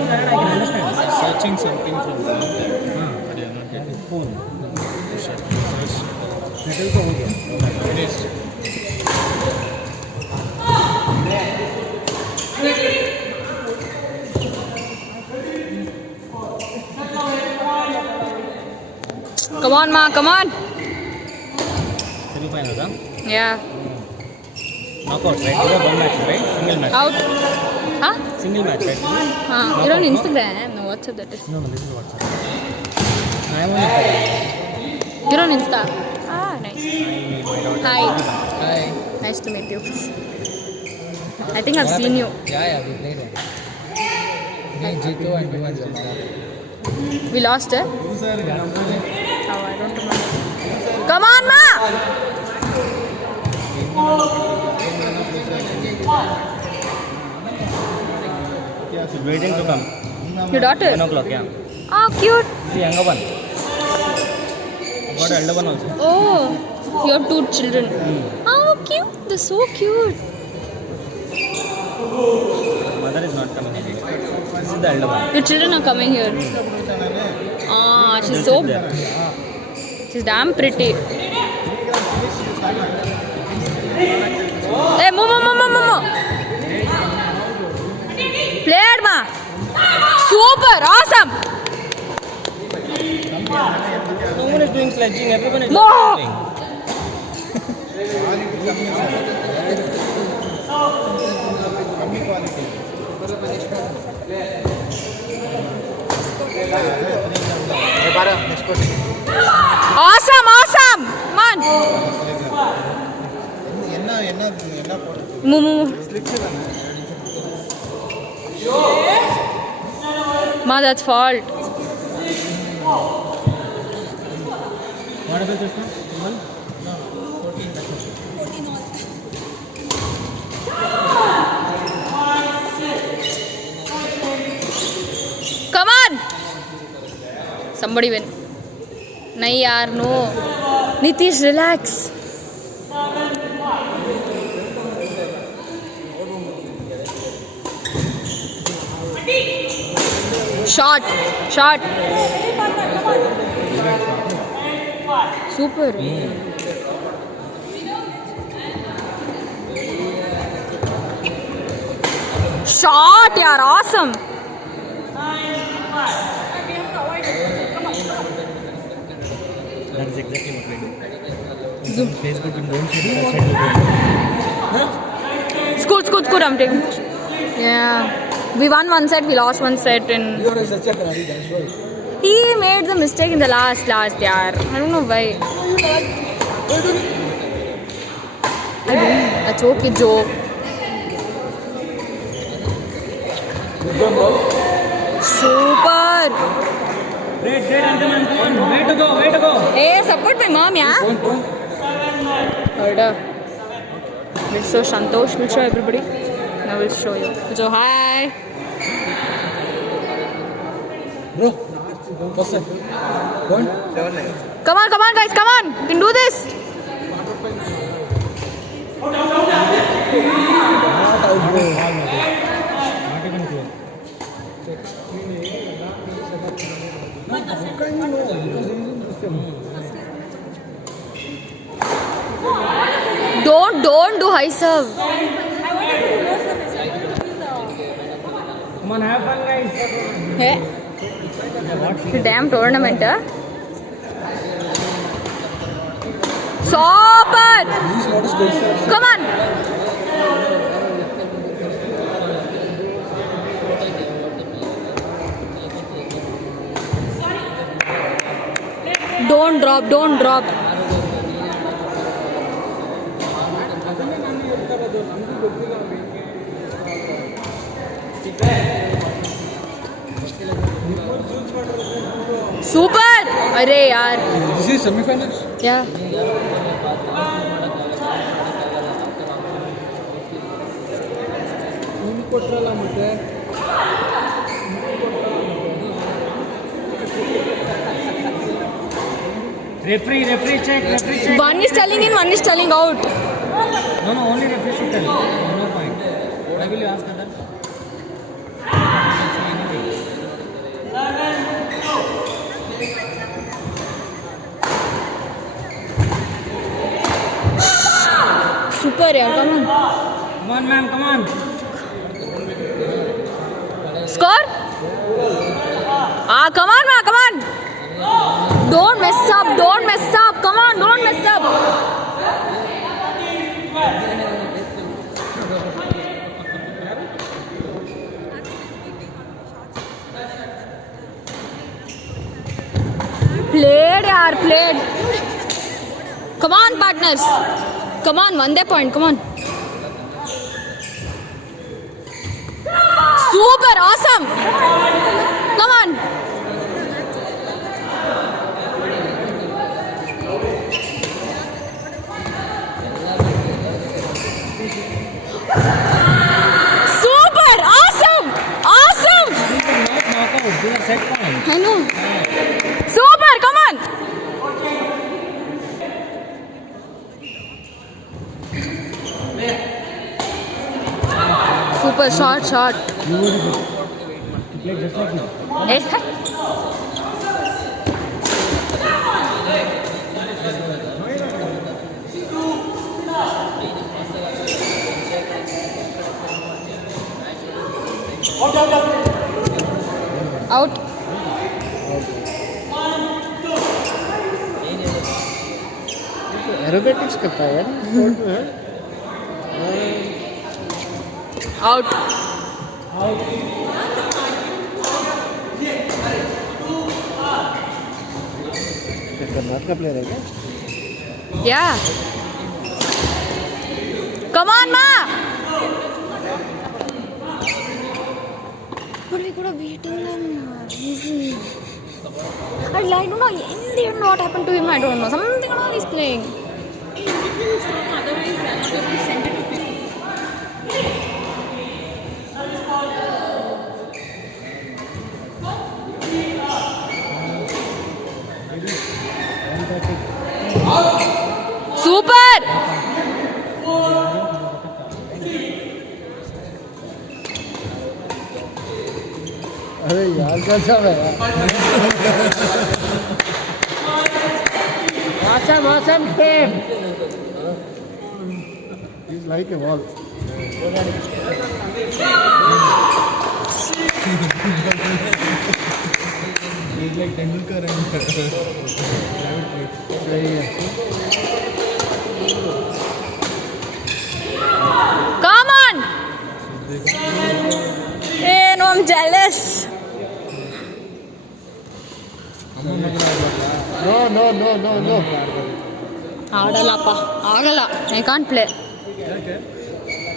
Indian brand, I can understand. Searching something from them, but they are not getting. Phone. Search. Settle तो हो गया. Finished. Come on, Ma, come on. Semi-finals, huh? Yeah. Knockouts, right? You have one match, right? Single match. Out. Huh? Single match, right? You're on Instagram. No, WhatsApp that is. No, this is WhatsApp. I am on Instagram. You're on Insta. Ah, nice. Hi. Hi. Nice to meet you. I think I've seen you. Yeah, we played one. Me, Jitu and you and Jamala. We lost, eh? Oh, I don't remember. Come on, Ma! She's waiting to come. Your daughter? 1 o'clock, yeah. Oh, cute. The younger one. Got an elder one also. Oh, you have 2 children. Oh, cute. They're so cute. Mother is not coming here. This is the elder one. Your children are coming here. Ah, she's so... She's damn pretty. Hey, Momo. Played, Ma. Super, awesome. Someone is doing sledging, everyone is No. doing Awesome. Come on. Momo. Ma, that's fault. What about this one? Come on. Somebody win. Nahi yaar, no. Nitish, relax. Shot. Super. Shot, yaar, awesome. That is exactly what we do. Zoom. Facebook and don't see the side. Scoot, I'm taking. Yeah. We won 1 set, we lost 1 set in... He made the mistake in the last, yaar. I don't know why. That's okay, Joe. Super. Great, Andaman. Way to go. Hey, support my mom, yeah? Order. So Santosh will show everybody. I will show you. So hi. Bro, first set. One. Come on, guys, come on. You can do this. Not even clear. Don't do high serve. Come on, have fun, guys. Hey. Damn tournament, huh? Super! Come on! Don't drop. Super! Arey yaar. This is semi-finals? Yeah. Referee, check. One is telling in, one is telling out. No, only referee should tell. No point. Why will you ask other? super yaar, come on. Come on, ma'am, come on. Score? Come on, ma, come on. Don't mess up, come on, don't mess up. Played yaar, played. Come on, partners. Come on, one day point, come on. Super, awesome. Come on. Super, awesome. Awesome. Not knockout, they are set point. I know. Super, come on. Super, shot. Beautiful. You played just like this. Out. Aerobatics करता है यार court में है Out. Karnataka का player है क्या Yeah. Come on, ma. But we could have beaten them easy. I don't know. What happened to him? I don't know. Something wrong he's playing. Super! अरे यार कैसा है यार awesome game he's like a wall He's like Tendulkar and सही है Come on! Hey, no, I'm jealous. no Agala. I can't play. ಯಾಕೆ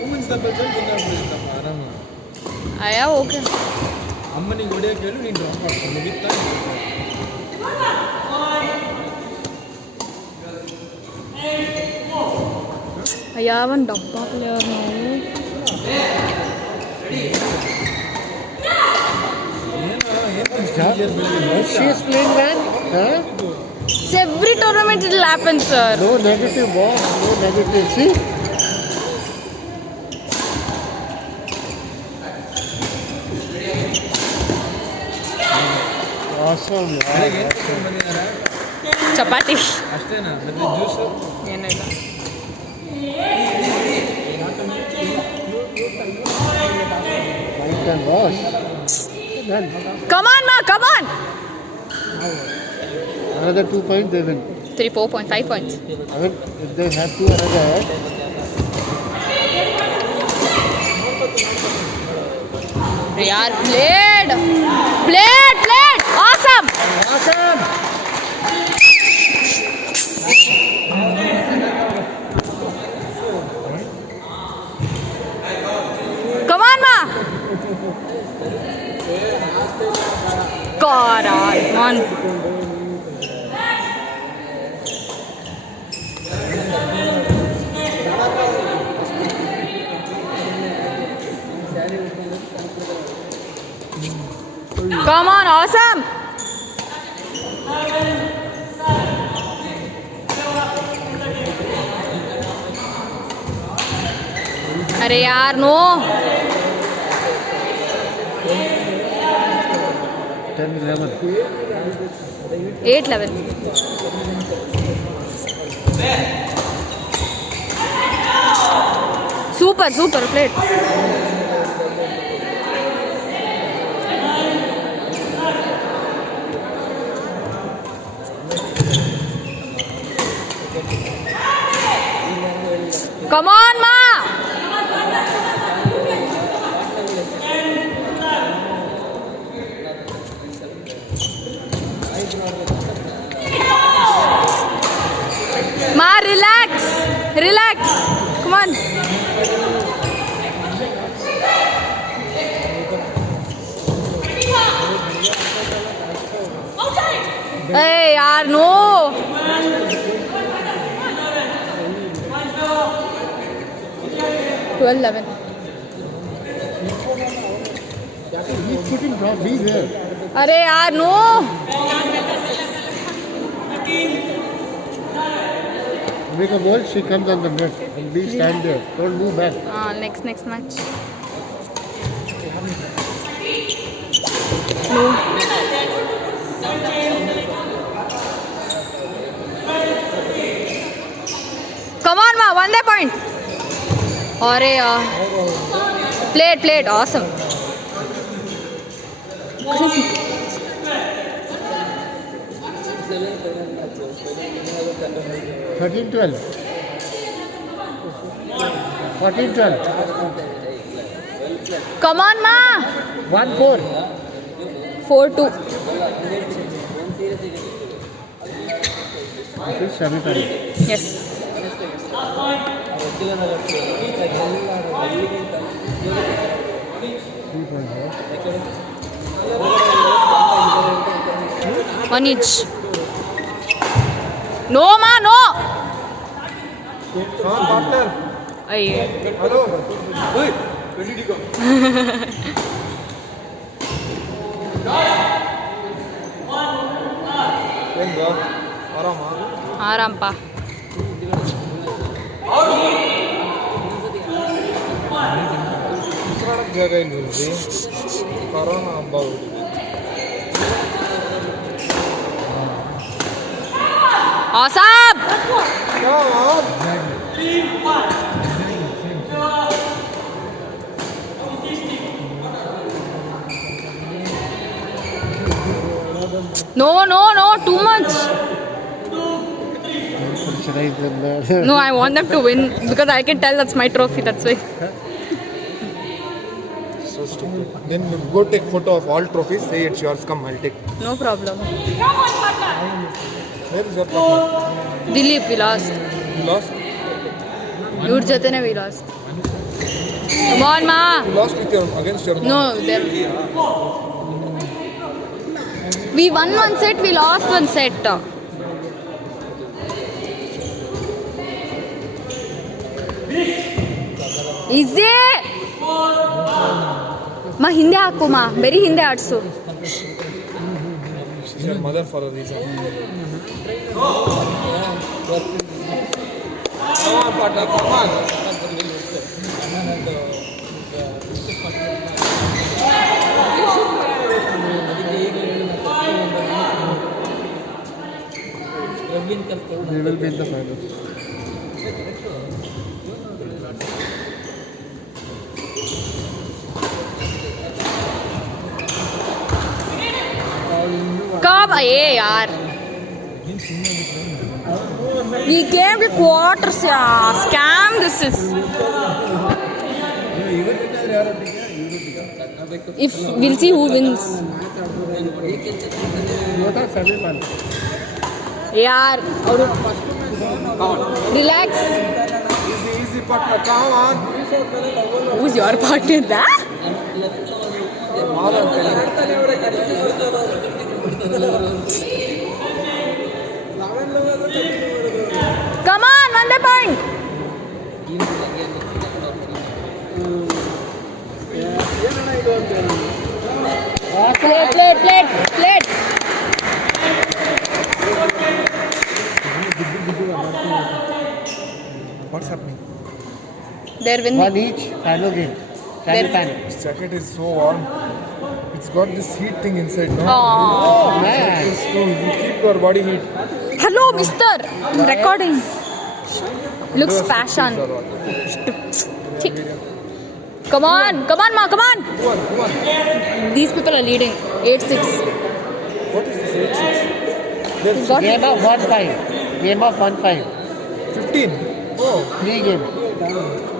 women's doubles ಬಿಡ್ತಪ್ಪ ಆರಾಮ Yeah, okay. ಅಮ್ಮನಿಗೆ ಹೊಡೆಯೋಕೆ ಹೇಳು ನೀನು ಡ್ರಾಪ್ ಮಾಡ್ಕೊಂಡು ಮುಗಿತಾ I have one dabba player now. she is playing man huh? It's every tournament it will happen, sir. no negative boss no negative see awesome yaar ಏನು ತಗೊಂಡು ಬಂದಿದ್ದಾರೆ Chapati. ಅಷ್ಟೇನಾ ಮತ್ತೆ ಜ್ಯೂಸು ಏನಿಲ್ಲ. fight and wash then Come on, ma, come on. another 2 points they win 3, 4 points, 5 points. Agar if they have two another Yaar, played. Awesome. Come on, ma. God, come on. Come on, awesome. अरे यार no 10-11 8-11 Super, super plate. Come on, Ma! Ma, relax. Relax. Come on. Hey, yaar, no. 12-11. He's putting drop. Be there. अरे यार no. Make a ball. She comes on the net and be stand there. Don't move back. Next match. No. Come on, Ma. 1 point. अरे यार. Plate. Awesome. 13-12. 14-12. Come on, Ma. 1-4. 4-2. This is semi-final. Yes. 1 each. No, Ma, no. Aye. Hello. Hey, when did you come? Aram pa. जगह नहीं corona Awesome. No, too much. No, I want them to win because I can tell that's my trophy, that's why. So stupid. Then go take photo of all trophies, say it's yours, come, I'll take. No problem. Where is your partner? Dilip, we lost. You lost? Your jatene we lost. Come on, Ma. You lost with your, against your mom. No, them. We won one set, we lost one set. Easy. Ma, ಹಿಂದೆ ಹಾಕು ಮಾ, ಬರೀ ಹಿಂದೆ ಆಡ್ಸು. She's your mother for a reason. Come on, partner, come on. They will be in the finals. कब ये यार we came to quarters यार scam this is if we'll see who wins यार और relax Easy, partner, come on. who's your partner that come on 1 point plate What's happening? they're winning 1 each. Final game. Semi-final. This jacket is so warm. It's got this heat thing inside, no? oh Man. It's to keep your body heat. hello mister I'm recording looks fashion Come on, Ma, come on. Go on, go on. These people are leading 8-6. What is this 8-6? There's Got Game of 1-5. Game of 1-5. 15. Oh, 3 games.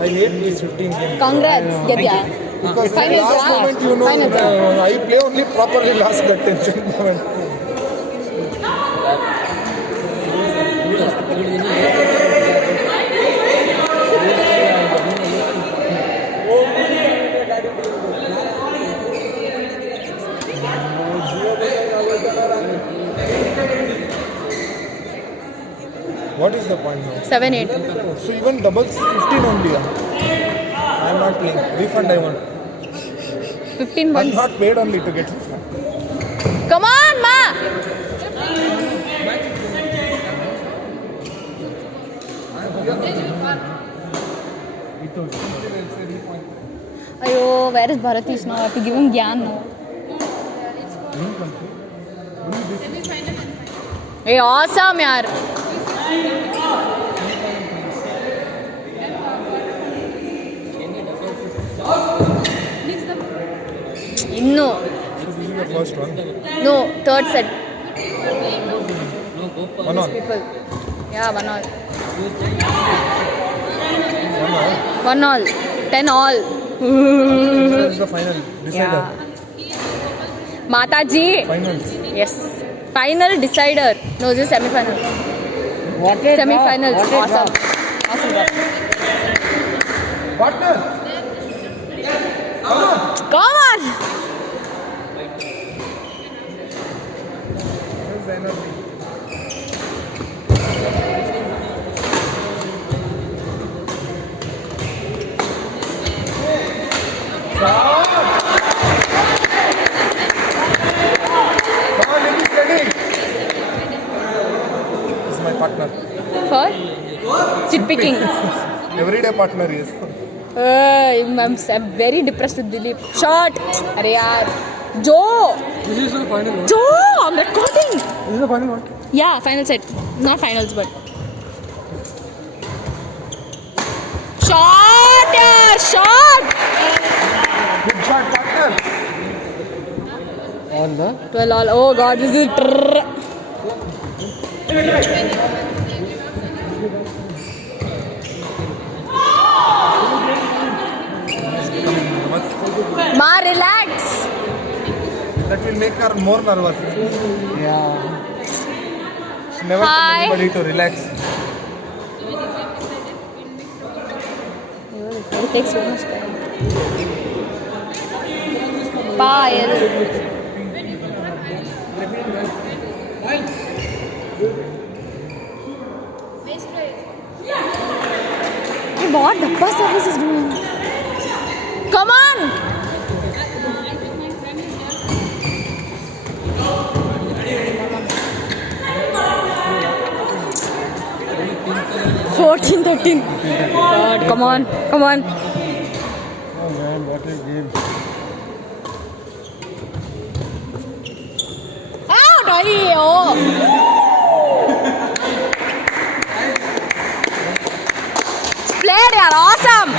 I hate these 15 games. Congrats, Gedya. Because the Finals, last yeah. moment, you know, Finals, I play only properly last that tension moment. What is the point now? 7-8. So even doubles 15 only. Yeah. I am not playing. Refund I want. 15 I'm points. not paid only to get refund. Come on, Ma. Ayo, where is Bharatish now? I have to give him Gyan now. Hey, awesome, yaar. No. So this is the first one. No, third set. 1-all. People. Yeah, 1-all. 1-all. 1-all. 10-all. This is the final. Decider. Yeah. Mataji. Finals. Yes. Final decider. No, this is semi-final. What is Semi-finals. What is Awesome. Awesome. Partner. Come on. This is the energy. Come on, let me steady. This is my partner. For? Chip picking. Everyday partner he is. I'm very depressed with Dilip. Shot. Arey yaar. Joe. This is the final one. Joe. I'm recording. This is the final one. Yeah, final set. Not finals, but. Shot. Yeah, shot. Good shot, partner. On the 12 all. Oh god, this is. Ma, relax. That will make her more nervous. yeah. She never Hi. tell anybody to relax. It takes so much time. Payal. What Dabba service is doing? Come on! Fourteen, 13. God, come on, come on. Oh man, what a game. Out! Ayyo! Played, yaar, awesome!